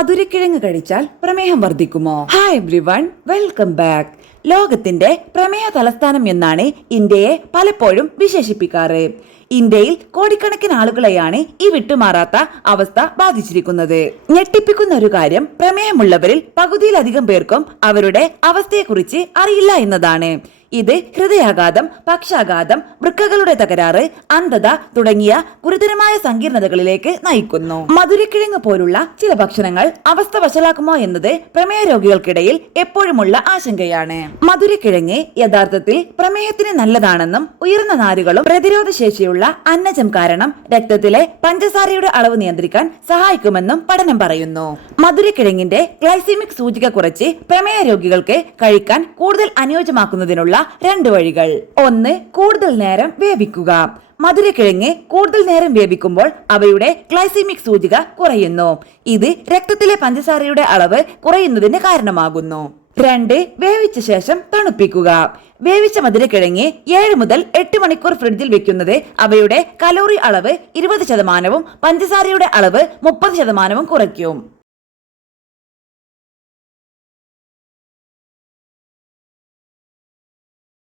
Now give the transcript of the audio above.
മധുരക്കിഴങ്ങ് കഴിച്ചാൽ പ്രമേഹം വർദ്ധിക്കുമോ? Hi everyone, welcome back. ലോകത്തിന്റെ പ്രമേഹ തലസ്ഥാനം എന്നാണ് ഇന്ത്യയെ പലപ്പോഴും വിശേഷിപ്പിക്കാറ്. ഇന്ത്യയിൽ കോടിക്കണക്കിന് ആളുകളെയാണ് ഈ വിട്ടുമാറാത്ത അവസ്ഥ ബാധിച്ചിരിക്കുന്നത്. ഞെട്ടിപ്പിക്കുന്ന ഒരു കാര്യം, പ്രമേഹമുള്ളവരിൽ പകുതിയിലധികം പേർക്കും അവരുടെ അവസ്ഥയെക്കുറിച്ച് അറിയില്ല എന്നതാണ്. ഇത് ഹൃദയാഘാതം, പക്ഷാഘാതം, വൃക്കകളുടെ തകരാറ്, അന്ധത തുടങ്ങിയ ഗുരുതരമായ സങ്കീർണതകളിലേക്ക് നയിക്കുന്നു. മധുരക്കിഴങ്ങ് പോലുള്ള ചില ഭക്ഷണങ്ങൾ അവസ്ഥ വഷളാക്കുമോ എന്നത് പ്രമേഹ രോഗികൾക്കിടയിൽ എപ്പോഴുമുള്ള ആശങ്കയാണ്. മധുരക്കിഴങ്ങ് യഥാർത്ഥത്തിൽ പ്രമേഹത്തിന് നല്ലതാണെന്നും ഉയർന്ന നാരുകളും പ്രതിരോധ ശേഷിയുള്ള അന്നജം കാരണം രക്തത്തിലെ പഞ്ചസാരയുടെ അളവ് നിയന്ത്രിക്കാൻ സഹായിക്കുമെന്നും പഠനം പറയുന്നു. മധുരക്കിഴങ്ങിന്റെ ഗ്ലൈസീമിക് സൂചിക കുറച്ച് പ്രമേഹ രോഗികൾക്ക് കഴിക്കാൻ കൂടുതൽ അനുയോജ്യമാക്കുന്നതിനുള്ള രണ്ട് വഴികൾ. ഒന്ന്, കൂടുതൽ നേരം വേവിക്കുക. മധുരക്കിഴങ്ങ് കൂടുതൽ നേരം വേവിക്കുമ്പോൾ അവയുടെ ഗ്ലൈസീമിക് സൂചിക കുറയുന്നു. ഇത് രക്തത്തിലെ പഞ്ചസാരയുടെ അളവ് കുറയുന്നതിന് കാരണമാകുന്നു. 2, വേവിച്ച ശേഷം തണുപ്പിക്കുക. വേവിച്ച മധുരക്കിഴങ്ങ് 7 മുതൽ 8 മണിക്കൂർ ഫ്രിഡ്ജിൽ വെക്കുന്നത് അവയുടെ കലോറി അളവ് 20%, പഞ്ചസാരയുടെ അളവ് 30% കുറയ്ക്കും.